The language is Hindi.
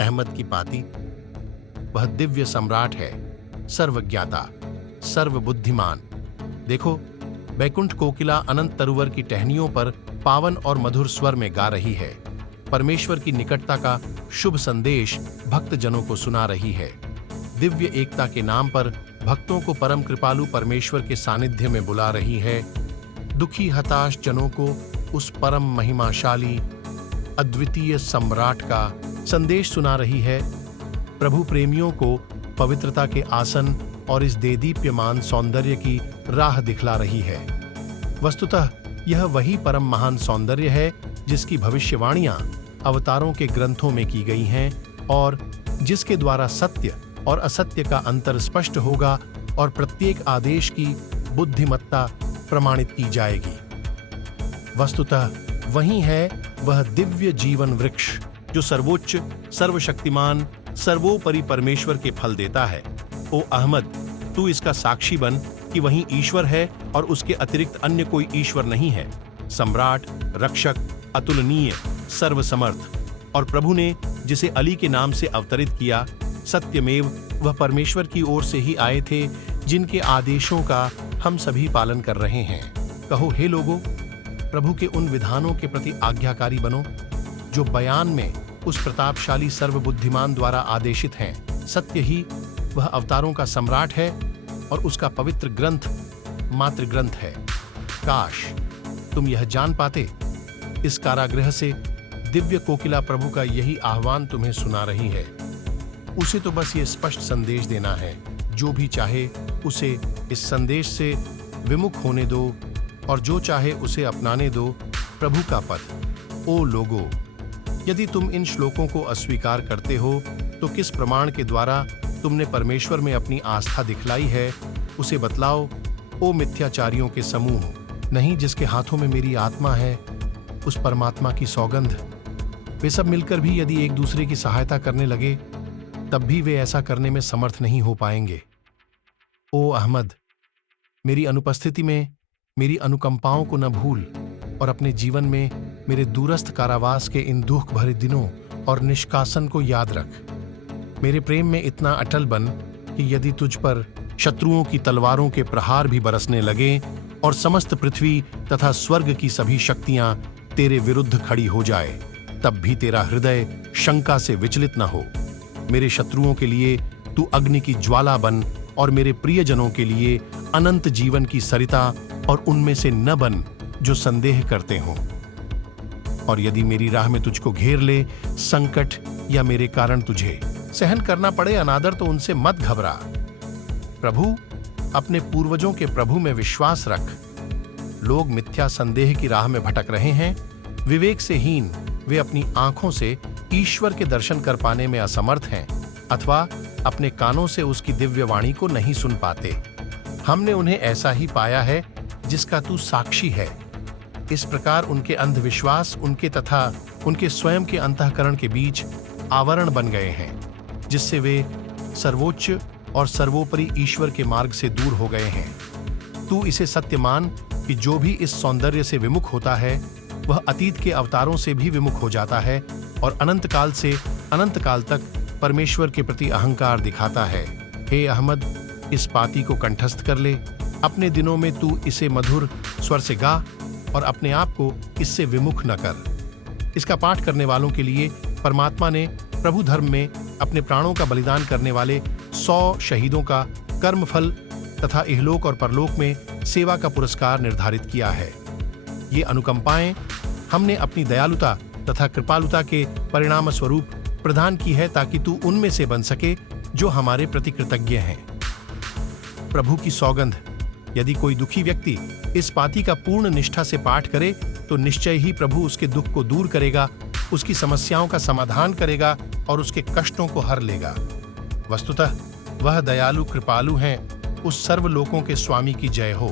अहमद की पाती। वह दिव्य सम्राट है, सर्वज्ञाता, सर्वबुद्धिमान। देखो, बैकुंठ कोकिला अनंत तरुवर की टहनियों पर पावन और मधुर स्वर में गा रही है। परमेश्वर की निकटता का शुभ संदेश भक्त जनों को सुना रही है। दिव्य एकता के नाम पर भक्तों को परम कृपालु परमेश्वर के सानिध्य में बुला रही है। दुखी हताश जनों को उस परम महिमाशाली अद्वितीय सम्राट का संदेश सुना रही है। प्रभु प्रेमियों को पवित्रता के आसन और इस देदीप्यमान सौंदर्य की राह दिखला रही है। वस्तुतः यह वही परम महान सौंदर्य है जिसकी भविष्यवाणियां अवतारों के ग्रंथों में की गई हैं और जिसके द्वारा सत्य और असत्य का अंतर स्पष्ट होगा और प्रत्येक आदेश की बुद्धिमत्ता प्रमाणित की जाएगी। वस्तुतः वही है वह दिव्य जीवन वृक्ष जो सर्वोच्च, सर्वशक्तिमान, सर्वोपरि परमेश्वर के फल देता है। ओ अहमद, तू इसका साक्षी बन कि वही ईश्वर है और उसके अतिरिक्त अन्य कोई ईश्वर नहीं है। सम्राट, रक्षक, अतुलनीय, सर्वसमर्थ। और प्रभु ने जिसे अली के नाम से अवतरित किया, सत्यमेव वह परमेश्वर की ओर से ही आए थे, जिनके आदेशों का हम सभी पालन कर रहे हैं। कहो, हे लोगों, प्रभु के उन विधानों के प्रति आज्ञाकारी बनो जो बयान में उस प्रतापशाली सर्वबुद्धिमान द्वारा आदेशित हैं। सत्य ही वह अवतारों का सम्राट है और उसका पवित्र ग्रंथ मातृ ग्रंथ है। काश तुम यह जान पाते। इस कारागृह से दिव्य कोकिला प्रभु का यही आह्वान तुम्हें सुना रही है। उसे तो बस ये स्पष्ट संदेश देना है, जो भी चाहे उसे इस संदेश से विमुख होने दो और जो चाहे उसे अपनाने दो प्रभु का पद। ओ लोगों, यदि तुम इन श्लोकों को अस्वीकार करते हो तो किस प्रमाण के द्वारा तुमने परमेश्वर में अपनी आस्था दिखलाई है, उसे बतलाओ। ओ मिथ्याचारियों के समूह, नहीं जिसके हाथों में मेरी आत्मा है, उस परमात्मा की सौगंध। वे सब मिलकर भी यदि एक दूसरे की सहायता करने लगे तब भी वे ऐसा करने में समर्थ नहीं हो पाएंगे। ओ अहमद, मेरी अनुपस्थिति में मेरी अनुकंपाओं को न भूल और अपने जीवन में मेरे दूरस्थ कारावास के इन दुख भरे दिनों और निष्कासन को याद रख। मेरे प्रेम में इतना अटल बन कि यदि तुझ पर शत्रुओं की तलवारों के प्रहार भी बरसने लगे और समस्त पृथ्वी तथा स्वर्ग की सभी शक्तियां तेरे विरुद्ध खड़ी हो जाए, तब भी तेरा हृदय शंका से विचलित न हो। मेरे शत्रुओं के लिए तू अग्नि की ज्वाला बन और मेरे प्रियजनों के लिए अनंत जीवन की सरिता और उनमें से न बन जो संदेह करते हों। और यदि मेरी राह में तुझको घेर ले संकट या मेरे कारण तुझे सहन करना पड़े अनादर, तो उनसे मत घबरा। प्रभु, अपने पूर्वजों के प्रभु में विश्वास रख। लोग मिथ्या संदेह की राह में भटक रहे हैं। विवेक से हीन वे अपनी आंखों से ईश्वर के दर्शन कर पाने में असमर्थ हैं अथवा अपने कानों से उसकी दिव्य वाणी को नहीं सुन पाते। हमने उन्हें ऐसा ही पाया है जिसका तू साक्षी है। इस प्रकार उनके अंधविश्वास उनके तथा उनके स्वयं के अंतःकरण के बीच आवरण बन गए हैं, जिससे वे सर्वोच्च और सर्वोपरि ईश्वर के मार्ग से दूर हो गए हैं। तू इसे सत्य मान कि जो भी इस सौंदर्य से विमुख होता है वह अतीत के अवतारों से भी विमुख हो जाता है और अनंत काल से अनंत काल तक परमेश्वर के प्रति अहंकार दिखाता है। हे अहमद, इस पाती को कंठस्थ कर ले। अपने दिनों में तू इसे मधुर स्वर से गा और अपने आप को इससे विमुख न कर। इसका पाठ करने वालों के लिए परमात्मा ने प्रभु धर्म में अपने प्राणों का बलिदान करने वाले 100 शहीदों का कर्मफल तथा इहलोक और परलोक में सेवा का पुरस्कार निर्धारित किया है। ये अनुकंपाएं हमने अपनी दयालुता तथा कृपालुता के परिणाम स्वरूप प्रदान की है, ताकि तू उनमें से बन सके जो हमारे प्रति कृतज्ञ हैं। प्रभु की सौगंध, यदि कोई दुखी व्यक्ति इस पाती का पूर्ण निष्ठा से पाठ करे तो निश्चय ही प्रभु उसके दुख को दूर करेगा, उसकी समस्याओं का समाधान करेगा और उसके कष्टों को हर लेगा। वस्तुतः वह दयालु कृपालु हैं। उस सर्वलोकों के स्वामी की जय हो।